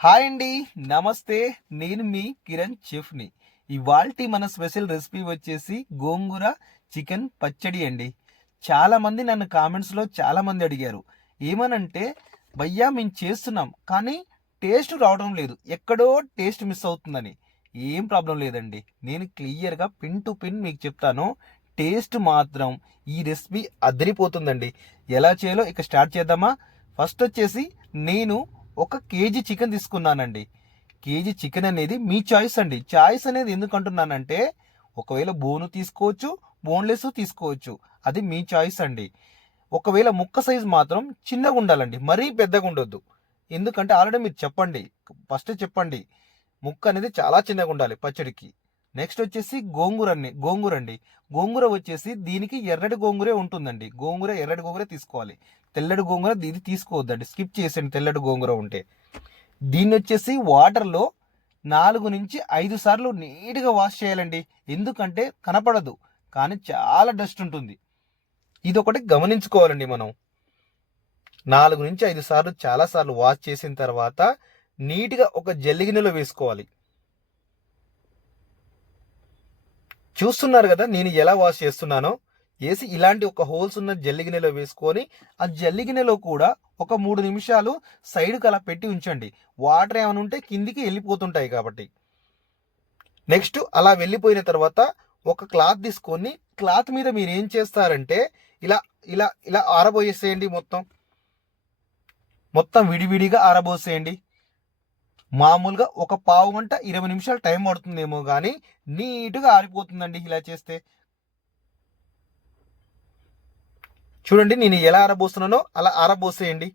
Hi అండి. నమస్తే. నేను మీ కిరణ్ చెఫ్‌ని. ఇవాల్టి మన స్పెషల్ రెసిపీ వచ్చేసి గోంగూర చికెన్ పచ్చడి అండి. చాలామంది నన్ను కామెంట్స్‌లో చాలామంది అడిగారు. ఏమనంటే, "భయ్యా మేము చేస్తున్నాం. కానీ టేస్ట్ రావడం లేదు. ఎక్కడో టేస్ట్ మిస్ అవుతుందని." ఏం ప్రాబ్లం లేదండి. నేను క్లియర్‌గా పిన్ టు పిన్ మీకు చెప్తాను. టేస్ట్ మాత్రం ఈ రెసిపీ అదిరిపోతుందండి. ఎలా చేయాలో ఇక స్టార్ట్ చేద్దామా? ఫస్ట్ వచ్చేసి నేను ఒక కేజీ చికెన్ తీసుకున్నానండి. కేజీ చికెన్ అనేది మీ చాయిస్ అండి. చాయిస్ అనేది ఎందుకు అంటున్నానంటే, ఒకవేళ బోను తీసుకోవచ్చు, బోన్లెస్ తీసుకోవచ్చు. అది మీ చాయిస్ అండి. ఒకవేళ ముక్క సైజు మాత్రం చిన్నగా ఉండాలండి, మరీ పెద్దగా ఉండొద్దు. ఎందుకంటే ఆల్రెడీ మీరు చెప్పండి, ఫస్ట్ చెప్పండి, ముక్క అనేది చాలా చిన్నగా ఉండాలి పచ్చడికి. నెక్స్ట్ వచ్చేసి గోంగూర అండి. గోంగూర వచ్చేసి దీనికి ఎర్రటి గోంగూరే ఉంటుందండి. ఎర్రటి గోంగూరే తీసుకోవాలి. తెల్లటి గోంగూర ఇది తీసుకోవద్దండి, స్కిప్ చేసేయండి తెల్లటి గోంగూర ఉంటే. దీన్ని వచ్చేసి వాటర్లో 4 నుంచి 5 సార్లు నీట్గా వాష్ చేయాలండి. ఎందుకంటే కనపడదు, కానీ చాలా డస్ట్ ఉంటుంది. ఇది ఒకటి గమనించుకోవాలండి మనం. 4 నుంచి 5 సార్లు చాలా సార్లు వాష్ చేసిన తర్వాత నీట్గా ఒక జల్లిగిన్నెలో వేసుకోవాలి. చూస్తున్నారు కదా నేను ఎలా వాష్ చేస్తున్నానో. వేసి ఇలాంటి ఒక హోల్స్ ఉన్న జల్లిగిన్నెలో వేసుకొని, ఆ జల్లిగిన్నెలో కూడా ఒక 3 నిమిషాలు సైడ్కి అలా పెట్టి ఉంచండి. వాటర్ ఏమైనా ఉంటే కిందికి వెళ్ళిపోతుంటాయి కాబట్టి. నెక్స్ట్ అలా వెళ్ళిపోయిన తర్వాత ఒక క్లాత్ తీసుకొని, క్లాత్ మీద మీరు ఏం చేస్తారంటే ఇలా ఇలా ఇలా ఆరబోయేసేయండి. మొత్తం విడివిడిగా ఆరబోసేయండి. మామూలుగా ఒక పావు గంట 20 నిమిషాలు టైం పడుతుందేమో కానీ నీట్గా ఆరిపోతుందండి ఇలా చేస్తే. చూడండి నేను ఎలా ఆరబోస్తున్నానో అలా ఆరబోసేయండి.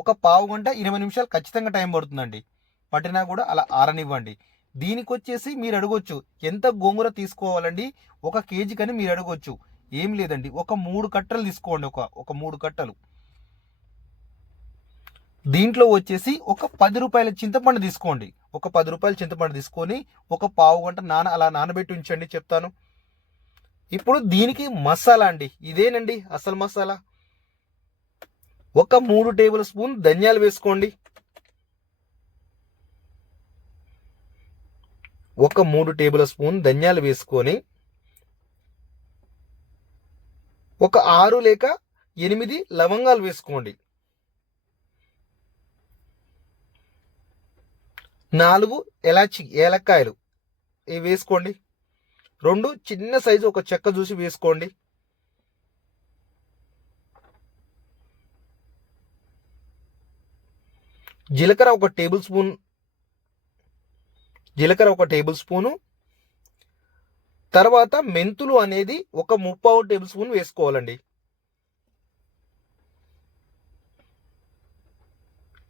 ఒక పావు గంట 20 నిమిషాలు ఖచ్చితంగా టైం పడుతుందండి. పట్టినా కూడా అలా ఆరనివ్వండి. దీనికి వచ్చేసి మీరు అడగొచ్చు, ఎంత గోంగూర తీసుకోవాలండి ఒక కేజీకని మీరు అడగొచ్చు. ఏం లేదండి, ఒక 3 కట్టలు తీసుకోండి. ఒక 3 కట్టలు. దీంట్లో వచ్చేసి ఒక 10 రూపాయల చింతపండు తీసుకోండి. ఒక 10 రూపాయల చింతపండు తీసుకొని ఒక పావు గంట అలా నానబెట్టి ఉంచండి, చెప్తాను. ఇప్పుడు దీనికి మసాలా అండి, ఇదేనండి అసలు మసాలా. ఒక 3 టేబుల్ స్పూన్ ధనియాలు వేసుకోండి. ఒక 3 టేబుల్ స్పూన్ ధనియాలు వేసుకొని ఒక 6 లేక 8 లవంగాలు వేసుకోండి. 4 ఏలక్కాయలు ఇవి వేసుకోండి. 2 చిన్న సైజు ఒక చెక్క చూసి వేసుకోండి. జీలకర్ర ఒక టేబుల్ స్పూను. తర్వాత మెంతులు అనేది ఒక 3/4 టేబుల్ స్పూన్ వేసుకోవాలండి.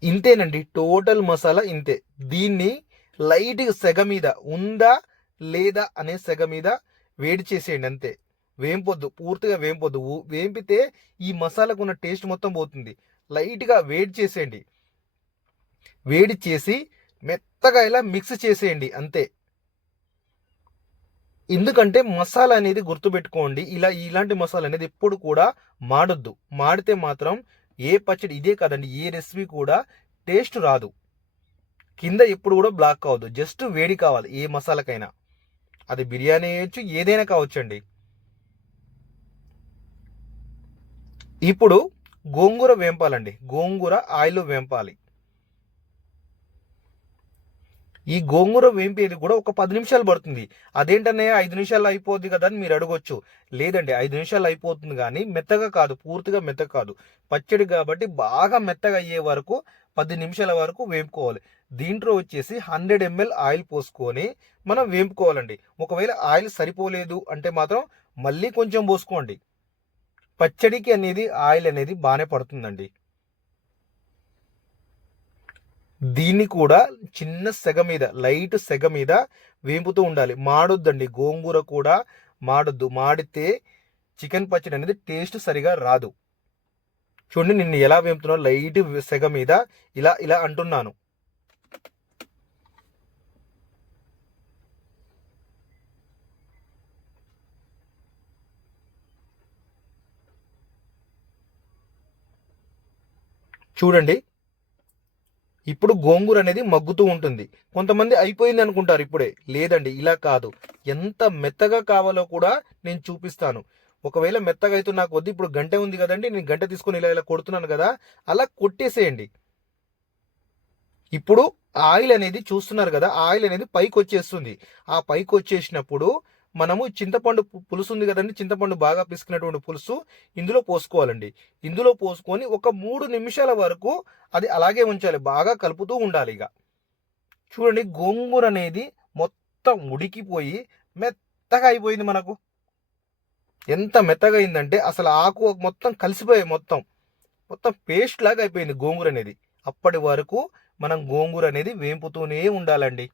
ఇంతేనండి, టోటల్ మసాలా ఇంతే. దీన్ని లైట్గా సెగ మీద ఉందా లేదా అనే సెగ మీద వేడి చేసేయండి అంతే. వేంపొద్దు, పూర్తిగా వేంపొద్దు. వేంపితే ఈ మసాలాకు ఉన్న టేస్ట్ మొత్తం పోతుంది. లైట్గా వేడి చేసేయండి. వేడి చేసి మెత్తగా ఇలా మిక్స్ చేసేయండి అంతే. ఎందుకంటే మసాలా అనేది గుర్తుపెట్టుకోండి, ఇలాంటి మసాలా అనేది ఎప్పుడు కూడా మాడొద్దు. మాడితే మాత్రం ఏ పచ్చడి, ఇదే కాదండి, ఏ రెసిపీ కూడా టేస్ట్ రాదు. కింద ఎప్పుడు కూడా బ్లాక్ కావద్దు, జస్ట్ వేడి కావాలి ఏ మసాలాకైనా. అది బిర్యానీ వేయచ్చు, ఏదైనా కావచ్చండి. ఇప్పుడు గోంగూర వేంపాలండి. గోంగూర ఆయిల్లో వేంపాలి. ఈ గోంగూర వేంపేది కూడా ఒక 10 నిమిషాలు పడుతుంది. అదేంటనే 5 నిమిషాలు అయిపోద్ది కదా అని మీరు అడగొచ్చు. లేదండి, 5 నిమిషాలు అయిపోతుంది, కానీ మెత్తగా కాదు, పూర్తిగా మెత్తగా కాదు. పచ్చడి కాబట్టి బాగా మెత్తగా అయ్యే వరకు 10 నిమిషాల వరకు వేపుకోవాలి. దీంట్లో వచ్చేసి 100 ml ఆయిల్ పోసుకొని మనం వేపుకోవాలండి. ఒకవేళ ఆయిల్ సరిపోలేదు అంటే మాత్రం మళ్ళీ కొంచెం పోసుకోండి. పచ్చడికి అనేది ఆయిల్ అనేది బాగానే పడుతుందండి. దీన్ని కూడా చిన్న సెగ మీద, లైట్ సెగ మీద వేపుతూ ఉండాలి. మాడొద్దండి, గోంగూర కూడా మాడొద్దు. మాడితే చికెన్ పచ్చడి అనేది టేస్ట్ సరిగా రాదు. చూడండి నిన్ను ఎలా వేపుతున్నావు, లైట్ సెగ మీద ఇలా ఇలా అంటున్నాను. చూడండి ఇప్పుడు గోంగూర అనేది మగ్గుతూ ఉంటుంది. కొంతమంది అయిపోయింది అనుకుంటారు ఇప్పుడే. లేదండి, ఇలా కాదు. ఎంత మెత్తగా కావాలో కూడా నేను చూపిస్తాను. ఒకవేళ మెత్తగా అయితే నాకు వద్దు, ఇప్పుడు గంటె ఉంది కదండి, నేను గంటె తీసుకొని ఇలా ఇలా కొడుతున్నాను కదా, అలా కొట్టేసేయండి. ఇప్పుడు ఆయిల్ అనేది చూస్తున్నారు కదా, ఆయిల్ అనేది పైకి వచ్చేస్తుంది. ఆ పైకి వచ్చేసినప్పుడు మనము చింతపండు పులుసు ఉంది కదండి, చింతపండు బాగా పిసుకున్నటువంటి పులుసు ఇందులో పోసుకోవాలండి. ఇందులో పోసుకొని ఒక 3 నిమిషాల వరకు అది అలాగే ఉంచాలి, బాగా కలుపుతూ ఉండాలి. ఇక చూడండి, గోంగూర అనేది మొత్తం ఉడికిపోయి మెత్తగా అయిపోయింది. మనకు ఎంత మెత్తగా అయిందంటే అసలు ఆకు మొత్తం కలిసిపోయాయి, మొత్తం మొత్తం పేస్ట్ లాగా అయిపోయింది గోంగూర అనేది. అప్పటి వరకు మనం గోంగూర అనేది వేంపుతూనే ఉండాలండి.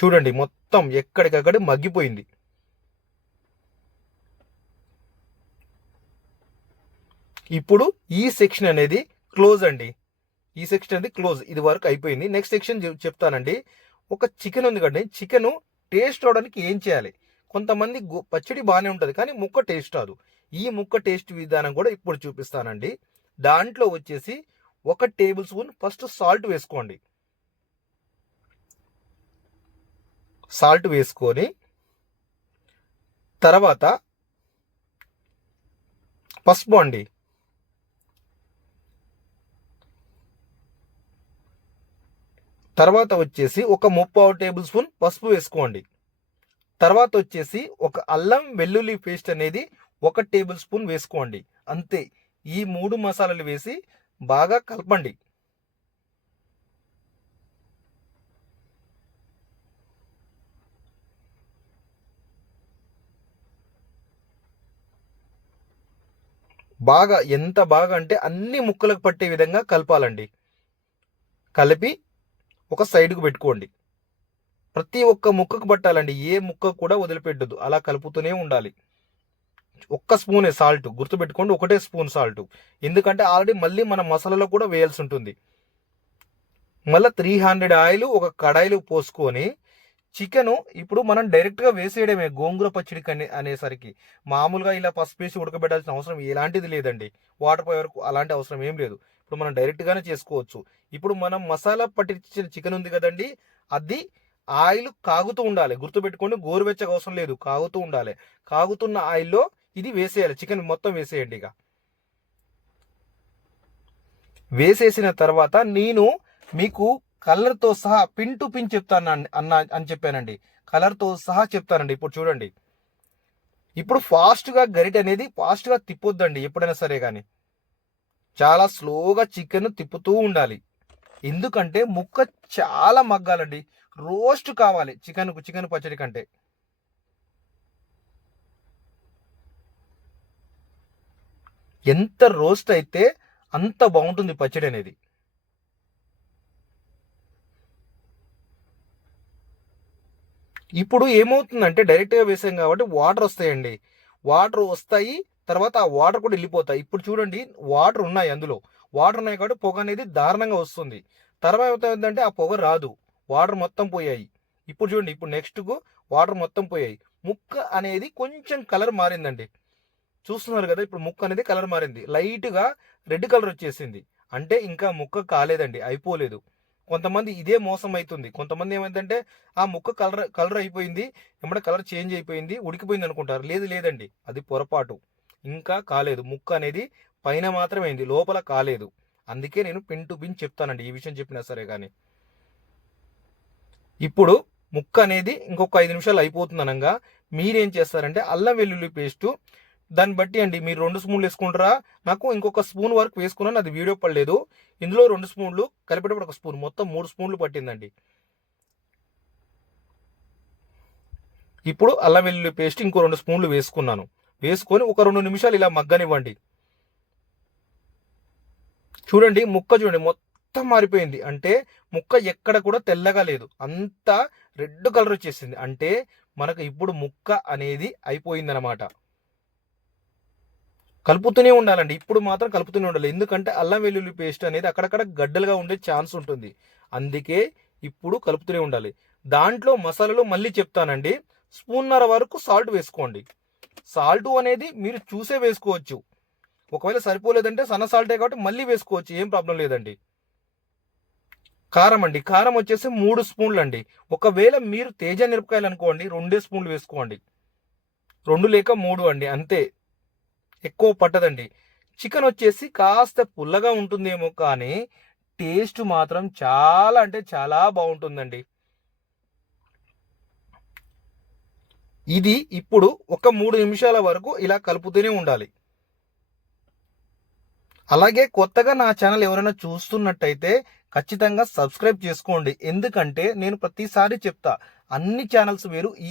చూడండి, మొత్తం ఎక్కడికక్కడ మగ్గిపోయింది. ఇప్పుడు ఈ సెక్షన్ అనేది క్లోజ్ అండి. ఈ సెక్షన్ అనేది క్లోజ్. ఇది వరకు అయిపోయింది. నెక్స్ట్ సెక్షన్ చెప్తానండి. ఒక చికెన్ ఉంది కదండి, చికెన్ టేస్ట్ రావడానికి ఏం చేయాలి? కొంతమంది పచ్చడి బాగానే ఉంటుంది, కానీ ముక్క టేస్ట్ రాదు. ఈ ముక్క టేస్ట్ విధానం కూడా ఇప్పుడు చూపిస్తానండి. దాంట్లో వచ్చేసి 1 టేబుల్ స్పూన్ ఫస్ట్ సాల్ట్ వేసుకోండి. సాల్ట్ వేసుకొని తర్వాత పసుపు అండి. తర్వాత వచ్చేసి ఒక 3/4 టేబుల్ స్పూన్ పసుపు వేసుకోండి. తర్వాత వచ్చేసి ఒక అల్లం వెల్లుల్లి పేస్ట్ అనేది 1 టేబుల్ స్పూన్ వేసుకోండి. అంతే. ఈ 3 మసాలాలు వేసి బాగా కలపండి. బాగా, ఎంత బాగా అంటే అన్ని ముక్కలకు పట్టే విధంగా కలపాలండి. కలిపి ఒక సైడ్కు పెట్టుకోండి. ప్రతి ఒక్క ముక్కకు పట్టాలండి, ఏ ముక్క కూడా వదిలిపెట్టద్దు. అలా కలుపుతూనే ఉండాలి. 1 స్పూనే సాల్ట్ గుర్తుపెట్టుకోండి, 1 స్పూన్ సాల్ట్. ఎందుకంటే ఆల్రెడీ మళ్ళీ మన మసాలాలో కూడా వేయాల్సి ఉంటుంది. మళ్ళీ 300 ఆయిల్ ఒక కడాయిలో పోసుకొని చికెను ఇప్పుడు మనం డైరెక్ట్గా వేసేయడమే. గోంగూర పచ్చడి అనేసరికి మామూలుగా ఇలా పసుపు వేసి ఉడకబెట్టాల్సిన అవసరం ఎలాంటిది లేదండి. వాటర్ పోయే వరకు అలాంటి అవసరం ఏం లేదు. ఇప్పుడు మనం డైరెక్ట్గానే చేసుకోవచ్చు. ఇప్పుడు మనం మసాలా పట్టించిన చికెన్ ఉంది కదండి, అది ఆయిల్ కాగుతూ ఉండాలి. గుర్తుపెట్టుకోండి, గోరువెచ్చగా అవసరం లేదు, కాగుతూ ఉండాలి. కాగుతున్న ఆయిల్లో ఇది వేసేయాలి. చికెన్ మొత్తం వేసేయండి. ఇక వేసేసిన తర్వాత నేను మీకు కలర్తో సహా పిన్ టు పిన్ చెప్తాను అని చెప్పానండి. కలర్తో సహా చెప్తానండి. ఇప్పుడు చూడండి, ఇప్పుడు ఫాస్ట్గా గరిట అనేది ఫాస్ట్గా తిప్పొద్దండి ఎప్పుడైనా సరే. కానీ చాలా స్లోగా చికెన్ తిప్పుతూ ఉండాలి. ఎందుకంటే ముక్క చాలా మగ్గాలండి, రోస్ట్ కావాలి చికెన్ పచ్చడి కంటే. ఎంత రోస్ట్ అయితే అంత బాగుంటుంది పచ్చడి అనేది. ఇప్పుడు ఏమవుతుందంటే డైరెక్ట్గా వేసాం కాబట్టి వాటర్ వస్తాయండి. వాటర్ వస్తాయి, తర్వాత ఆ వాటర్ కూడా వెళ్ళిపోతాయి. ఇప్పుడు చూడండి, వాటర్ ఉన్నాయి, అందులో వాటర్ ఉన్నాయి కాబట్టి పొగ అనేది దారుణంగా వస్తుంది. తర్వాత ఏంటంటే ఆ పొగ రాదు, వాటర్ మొత్తం పోయాయి. ఇప్పుడు చూడండి, ఇప్పుడు నెక్స్ట్కు వాటర్ మొత్తం పోయాయి. ముక్క అనేది కొంచెం కలర్ మారిందండి, చూస్తున్నారు కదా. ఇప్పుడు ముక్క అనేది కలర్ మారింది, లైట్గా రెడ్ కలర్ వచ్చేసింది. అంటే ఇంకా ముక్క కాలేదండి, అయిపోలేదు. కొంతమంది ఇదే మోసం అవుతుంది. కొంతమంది ఏమైందంటే ఆ ముక్క కలర్ అయిపోయింది, ఏమంటే కలర్ చేంజ్ అయిపోయింది, ఉడికిపోయింది అనుకుంటారు. లేదండి, అది పొరపాటు. ఇంకా కాలేదు, ముక్క అనేది పైన మాత్రమే అయింది, లోపల కాలేదు. అందుకే నేను పిన్ టు పిన్ చెప్తానండి, ఈ విషయం చెప్పినా సరే. కానీ ఇప్పుడు ముక్క అనేది ఇంకొక 5 నిమిషాలు అయిపోతుంది అనగా మీరేం చేస్తారంటే అల్లం వెల్లుల్లి పేస్టు దాన్ని బట్టి అండి. మీరు 2 స్పూన్లు వేసుకుంటారా, నాకు ఇంకొక స్పూన్ వరకు వేసుకున్నాను, అది వీడియో పడలేదు. ఇందులో 2 స్పూన్లు, కలిపేటప్పుడు 1 స్పూన్, మొత్తం 3 స్పూన్లు పట్టిందండి. ఇప్పుడు అల్లం వెల్లుల్లి పేస్ట్ ఇంకో 2 స్పూన్లు వేసుకున్నాను. వేసుకొని ఒక 2 నిమిషాలు ఇలా మగ్గనివ్వండి. చూడండి, ముక్క చూడండి మొత్తం మారిపోయింది. అంటే ముక్క ఎక్కడ కూడా తెల్లగా లేదు, అంతా రెడ్ కలర్ వచ్చేసింది. అంటే మనకు ఇప్పుడు ముక్క అనేది అయిపోయిందనమాట. కలుపుతూనే ఉండాలండి, ఇప్పుడు మాత్రం కలుపుతూనే ఉండాలి. ఎందుకంటే అల్లం వెల్లుల్లి పేస్ట్ అనేది అక్కడక్కడ గడ్డలుగా ఉండే ఛాన్స్ ఉంటుంది. అందుకే ఇప్పుడు కలుపుతూనే ఉండాలి. దాంట్లో మసాలాలు మళ్ళీ చెప్తానండి. 1.5 స్పూన్ వరకు సాల్ట్ వేసుకోండి. సాల్ట్ అనేది మీరు చూసే వేసుకోవచ్చు, ఒకవేళ సరిపోలేదంటే సన్న సాల్టే కాబట్టి మళ్ళీ వేసుకోవచ్చు, ఏం ప్రాబ్లం లేదండి. కారం అండి, కారం వచ్చేసి 3 స్పూన్లు అండి. ఒకవేళ మీరు తేజ మిరపకాయలు అనుకోండి 2 స్పూన్లు వేసుకోండి, 2 లేక 3 అండి అంతే, ఎక్కువ పట్టదండి. చికెన్ వచ్చేసి కాస్త పుల్లగా ఉంటుందేమో కానీ టేస్ట్ మాత్రం చాలా అంటే చాలా బాగుంటుందండి. ఇది ఇప్పుడు ఒక 3 నిమిషాల వరకు ఇలా కలుపుతూనే ఉండాలి. అలాగే కొత్తగా నా ఛానల్ ఎవరైనా చూస్తున్నట్టయితే ఖచ్చితంగా సబ్స్క్రైబ్ చేసుకోండి. ఎందుకంటే నేను ప్రతిసారి చెప్తా, అన్ని ఛానల్స్ వేరు, ఈ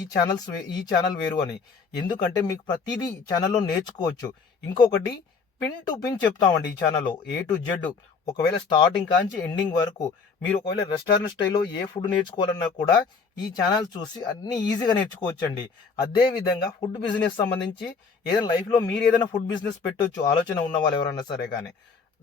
ఛానల్ వేరు అని. ఎందుకంటే మీకు ప్రతిదీ ఛానల్లో నేర్చుకోవచ్చు. ఇంకొకటి పిన్ టు పిన్ చెప్తామండి ఈ ఛానల్లో, ఏ టు జెడ్. ఒకవేళ స్టార్టింగ్ కాంచి ఎండింగ్ వరకు మీరు ఒకవేళ రెస్టారెంట్ స్టైల్లో ఏ ఫుడ్ నేర్చుకోవాలన్నా కూడా ఈ ఛానల్ చూసి అన్ని ఈజీగా నేర్చుకోవచ్చండి. అదే విధంగా ఫుడ్ బిజినెస్ సంబంధించి ఏదైనా లైఫ్లో మీరు ఏదైనా ఫుడ్ బిజినెస్ పెట్టొచ్చు ఆలోచన ఉన్న వాళ్ళు ఎవరైనా సరే కానీ,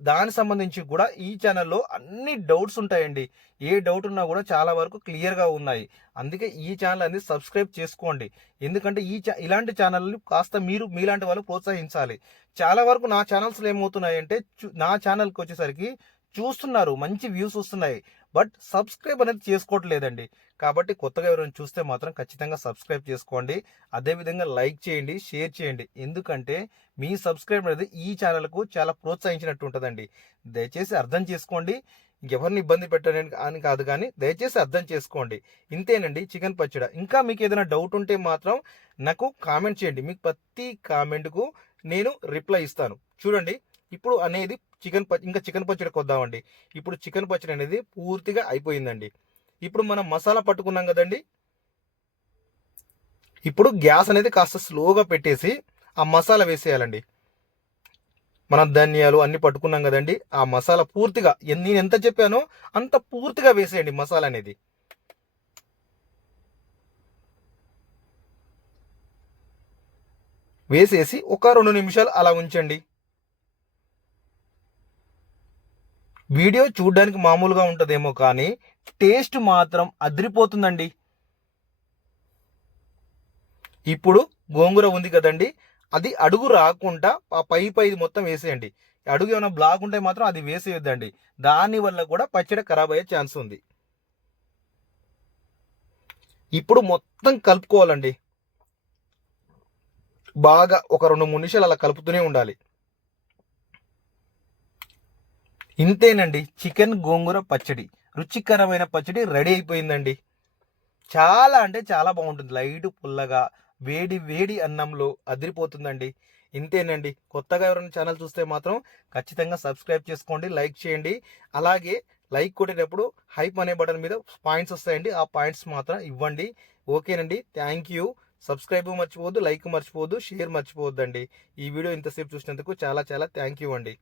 దాని సంబంధించి కూడా ఈ ఛానల్లో అన్ని డౌట్స్ ఉంటాయండి. ఏ డౌట్ ఉన్నా కూడా చాలా వరకు క్లియర్గా ఉన్నాయి. అందుకే ఈ ఛానల్ అనేది సబ్స్క్రైబ్ చేసుకోండి. ఎందుకంటే ఇలాంటి ఛానల్ని కాస్త మీలాంటి వాళ్ళు ప్రోత్సహించాలి. చాలా వరకు నా ఛానల్స్లో ఏమవుతున్నాయంటే నా ఛానల్కి వచ్చేసరికి చూస్తున్నారు, మంచి వ్యూస్ వస్తున్నాయి, బట్ సబ్స్క్రైబ్ అనేది చేసుకోవట్లేదండి. కాబట్టి కొత్తగా ఎవరైనా చూస్తే మాత్రం ఖచ్చితంగా సబ్స్క్రైబ్ చేసుకోండి. అదేవిధంగా లైక్ చేయండి, షేర్ చేయండి. ఎందుకంటే మీ సబ్స్క్రైబ్ అనేది ఈ ఛానల్కు చాలా ప్రోత్సహించినట్టు ఉంటుందండి. దయచేసి అర్థం చేసుకోండి. ఎవరిని ఇబ్బంది పెట్టడానికి అని కాదు, కానీ దయచేసి అర్థం చేసుకోండి. ఇంతేనండి చికెన్ పచ్చడి. ఇంకా మీకు ఏదైనా డౌట్ ఉంటే మాత్రం నాకు కామెంట్ చేయండి. మీకు ప్రతి కామెంట్కు నేను రిప్లై ఇస్తాను. చూడండి ఇప్పుడు అనేది ఇంకా చికెన్ పచ్చడికి వద్దామండి. ఇప్పుడు చికెన్ పచ్చడి అనేది పూర్తిగా అయిపోయిందండి. ఇప్పుడు మనం మసాలా పట్టుకున్నాం కదండి, ఇప్పుడు గ్యాస్ అనేది కాస్త స్లోగా పెట్టేసి ఆ మసాలా వేసేయాలండి. మనం ధనియాలు అన్ని పట్టుకున్నాం కదండి, ఆ మసాలా పూర్తిగా నేను ఎంత చెప్పానో అంత పూర్తిగా వేసేయండి మసాలా అనేది. వేసేసి ఒక 2 నిమిషాలు అలా ఉంచండి. వీడియో చూడడానికి మామూలుగా ఉంటుందేమో కానీ టేస్ట్ మాత్రం అదిరిపోతుందండి. ఇప్పుడు గోంగూర ఉంది కదండి, అది అడుగు రాకుండా ఆ పై మొత్తం వేసేయండి. అడుగు ఏమైనా బ్లాక్ ఉంటే మాత్రం అది వేసేయొద్దండి, దానివల్ల కూడా పచ్చడి ఖరాబ్ అయ్యే ఛాన్స్ ఉంది. ఇప్పుడు మొత్తం కలుపుకోవాలండి, బాగా ఒక 2-3 నిమిషాలు అలా కలుపుతూనే ఉండాలి. ఇంతేనండి, చికెన్ గోంగూర పచ్చడి, రుచికరమైన పచ్చడి రెడీ అయిపోయిందండి. చాలా అంటే చాలా బాగుంటుంది, లైట్ పుల్లగా వేడి వేడి అన్నంలో అదిరిపోతుందండి. ఇంతేనండి. కొత్తగా ఎవరైనా ఛానల్ చూస్తే మాత్రం ఖచ్చితంగా సబ్స్క్రైబ్ చేసుకోండి, లైక్ చేయండి. అలాగే లైక్ కొట్టేటప్పుడు హైప్ అనే బటన్ మీద పాయింట్స్ వస్తాయండి, ఆ పాయింట్స్ మాత్రం ఇవ్వండి. ఓకేనండి, థ్యాంక్ యూ. సబ్స్క్రైబ్ మర్చిపోవద్దు, లైక్ మర్చిపోవద్దు, షేర్ మర్చిపోవద్దండి. ఈ వీడియో ఇంతసేపు చూసినందుకు చాలా చాలా థ్యాంక్ యూ అండి.